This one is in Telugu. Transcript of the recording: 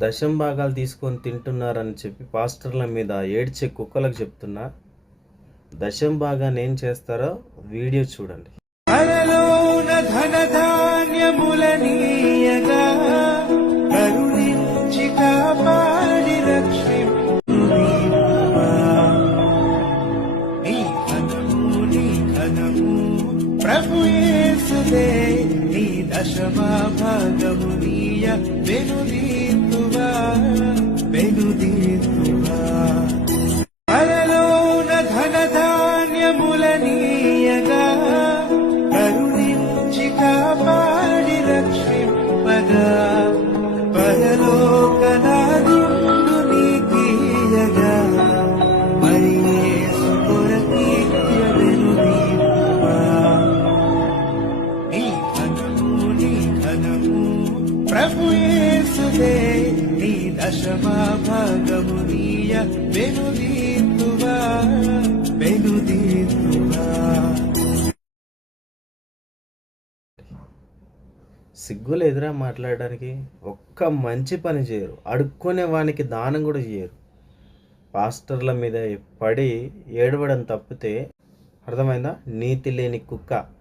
దశం భాగాలు తీసుకొని తింటున్నారని చెప్పి పాస్టర్ల మీద ఏడ్చే కుక్కలకు చెప్తున్నా దశం భాగాన్ని ఏం చేస్తారో వీడియో చూడండి. అరలోన ధనధాన్యములనీయగా కరుణించి కాపాడి ప్రభు యేసుదే. నీ దశమా భాగము నీయ వెనుదీతువా వెనుదీతువా ప్రభుయేసుదే నీ దశమా భాగము నీయ వెనుదీతువా వెనుదీతువా సిగ్గులు ఎదురా మాట్లాడడానికి ఒక్క మంచి పని చేయరు. అడుక్కునే వానికి దానం కూడా చేయరు. పాస్టర్ల మీద పడి ఏడవడం తప్పితే అర్థమైందా? నీతి లేని కుక్క.